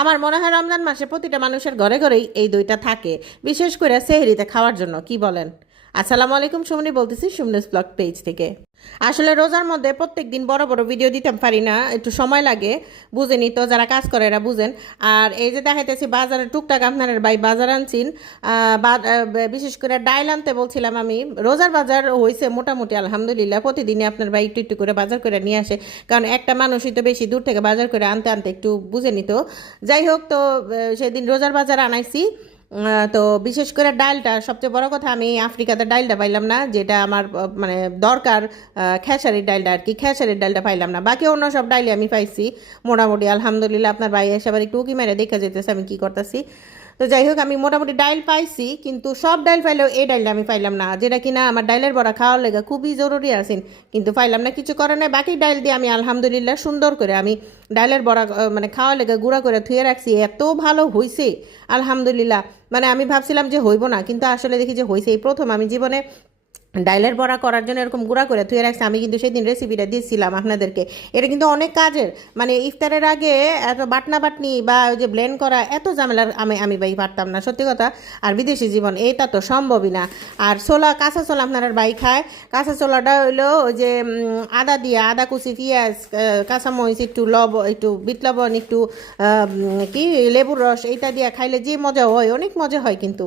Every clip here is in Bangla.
আমার মনে হয় রমজান মাসে প্রতিটা মানুষের ঘরে ঘরেই এই দইটা থাকে, বিশেষ করে সেহরিতে খাওয়ার জন্য। কি বলেন? আসসালামু আলাইকুম, সুমনি বলতেছি সুমনিস ব্লগ পেজ থেকে। আসলে রোজার মধ্যে প্রত্যেক দিন বড় বড় ভিডিও দিতে পারি না, একটু সময় লাগে। বুঝেনি তো, যারা কাজ করে এরা বুঝেন। আর এই যে দেখাইতেছি বাজারে টুকটাক আপনার ভাই বাজার আনছিন, বিশেষ করে ডাইল আনতে বলছিলাম আমি। রোজার বাজার হয়েছে মোটামুটি আলহামদুলিল্লাহ, প্রতিদিনই আপনার ভাই একটু একটু করে বাজার করে নিয়ে আসে, কারণ একটা মানুষই তো বেশি দূর থেকে বাজার করে আনতে আনতে একটু বুঝে নিত। যাই হোক, তো সেদিন রোজার বাজার আনাইছি। তো বিশেষ করে ডালটা সবচেয়ে বড় কথা, আমি আফ্রিকাতে ডালটা পাইলাম না, যেটা আমার মানে দরকার। খেসারির ডালটা আর কি, খেসারির ডালটা পাইলাম না। বাকি অন্য সব ডাইলে আমি পাইছি মোটামুটি আলহামদুলিল্লাহ। আপনার ভাই এসে আবার একটু উকি মেরে দেখা যেতেছে আমি কি করতেছি। তো যাই হোক, আমি মোটামুটি ডাইল পাইছি, কিন্তু সব ডাইল পাইলেও এই ডাইলটা আমি পাইলাম না, যেটা কিনা আমার ডাইলের বড়া খাওয়ার লেগে খুবই জরুরি আছেন, কিন্তু পাইলাম না। কিছু করে নাই, বাকি ডাইল দিয়ে আমি আলহামদুলিল্লাহ সুন্দর করে আমি ডাইলের বড়া মানে খাওয়ার লেগে গুঁড়া করে ধুয়ে রাখছি। এত ভালো হয়েছে আলহামদুলিল্লাহ। মানে আমি ভাবছিলাম যে হইব না, কিন্তু আসলে দেখি যে হয়েছে। এই প্রথম আমি জীবনে ডাইলের বড়া করার জন্য এরকম গুঁড়া করে ধুয়ে রাখছি। আমি কিন্তু সেদিন রেসিপিটা দিয়েছিলাম আপনাদেরকে। এটা কিন্তু অনেক কাজের, মানে ইফতারের আগে এত বাটনা বাটনি বা ওই যে ব্লেন্ড করা এত ঝামেলার আমি ভাই পারতাম না, সত্যি কথা। আর বিদেশি জীবন এটা তো সম্ভবই না। আর ছোলা, কাঁচা ছোলা আপনার ভাই খায়। কাঁচা ছোলাটা হইলো ওই যে আদা দিয়ে, আদা কুচি, পেঁয়াজ, কাঁচামরিচ, একটু একটু বিট লবণ, একটু কি লেবুর রস, এইটা দিয়ে খাইলে যে মজা হয়, অনেক মজা হয় কিন্তু।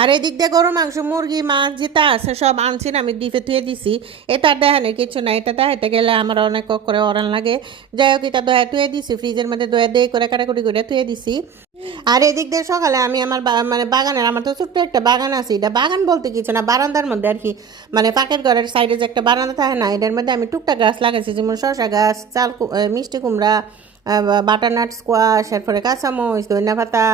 আর এদিক দিয়ে গরু মাংস, মুরগি, মাছ যেটা আছে সব আনছি না, আমি ডিপে ধুয়ে দিছি। এটা দেখানোর কিছু না, এটা দেখাইতে গেলে আমার অনেক করে অরান লাগে। যাই হোক, এটা দয়া ধুয়ে দিছি, ফ্রিজের মধ্যে দয়া দিয়ে করে কাটাকুটি করে ধুয়ে দিছি। আর এদিক দিয়ে সকালে আমি আমার মানে বাগানের, আমার তো ছোট্ট একটা বাগান আছে। এটা বাগান বলতে কিছু না, বারান্দার মধ্যে আর কি, মানে পাকের ঘরের সাইডে যে একটা বারান্দা থাকে না, এটার মধ্যে আমি টুকটাক গাছ লাগাইছি, যেমন শসা গাছ, মিষ্টি কুমড়া, বাটারনাট, স্কোয়াশ, এরপরে কাঁচামরিচ, ধনিয়া পাতা,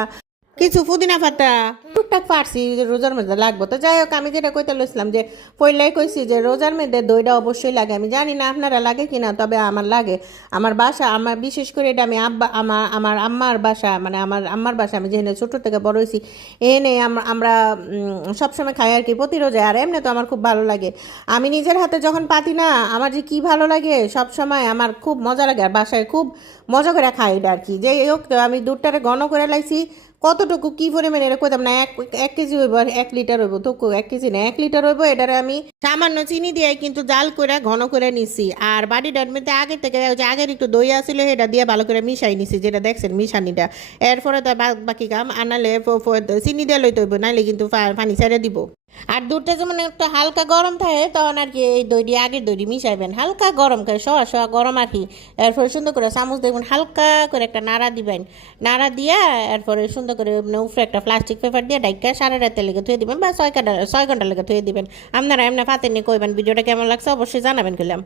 কিছু পুদিনা পাতা, টুকটাক পারছি রোজার মধ্যে লাগবো। তো যাই হোক, আমি যেটা কইতে লইছিলাম যে পইলাই কইছি যে রোজার মধ্যে দইটা অবশ্যই লাগে। আমি জানি না আপনারা লাগে কিনা, তবে আমার লাগে। আমার বাসা, আমার বিশেষ করে এটা আমি আমার আম্মার বাসা, মানে আমার আম্মার বাসা, আমি যেখানে ছোটো থেকে বড় হয়েছি, এনে আমরা সবসময় খাই আর কি, প্রতি রোজায়। আর এমনি তো আমার খুব ভালো লাগে। আমি নিজের হাতে যখন পাতি না, আমার যে কি ভালো লাগে, সবসময় আমার খুব মজা লাগে। আর বাসায় খুব মজা করে খাই এটা আর কি। যাই হোক, তো আমি দুধটারে ঘন করে লাইছি। কতটুকু কি পরিমাণে এটা কইতাম না, এক কেজি হইব আর 1 লিটার হইব, তো 1 কেজি না 1 লিটার হইব। এটারে আমি সামান্য চিনি দিয়ে কিন্তু জাল করে ঘন করে নিছি। আর বাটিটার মধ্যে আগে থেকে যে আগের একটু দই আসছিল, সেটা দিয়ে ভালো করে মিশাই নিছি, যেটা দেখছেন মিশানিটা। এরপরে তার বাকি কাম আনালে চিনি দিয়ে লইতে হইব, নাইলে কিন্তু পানি ছেড়ে দিব। আর দুধটা যেমন একটু হালকা গরম থাকে, তখন আর কি এই দইটি, আগের দইটি মিশাইবেন হালকা গরম করে, শোয়া গরম আর কি। এরপরে সুন্দর করে চামচ দেখবেন হালকা করে একটা নাড়া দিবেন, নাড়া দিয়া এরপরে সুন্দর করে উপরে একটা প্লাস্টিক পেপার দিয়ে ডাইকা রাতে লেগে ধুয়ে দিবেন, বা 6 ঘন্টা লেগে ধুয়ে দিবেন। আপনারা এমনি পাতেন নি কইবেন। ভিডিওটা কেমন লাগছে অবশ্যই জানাবেন। করলাম।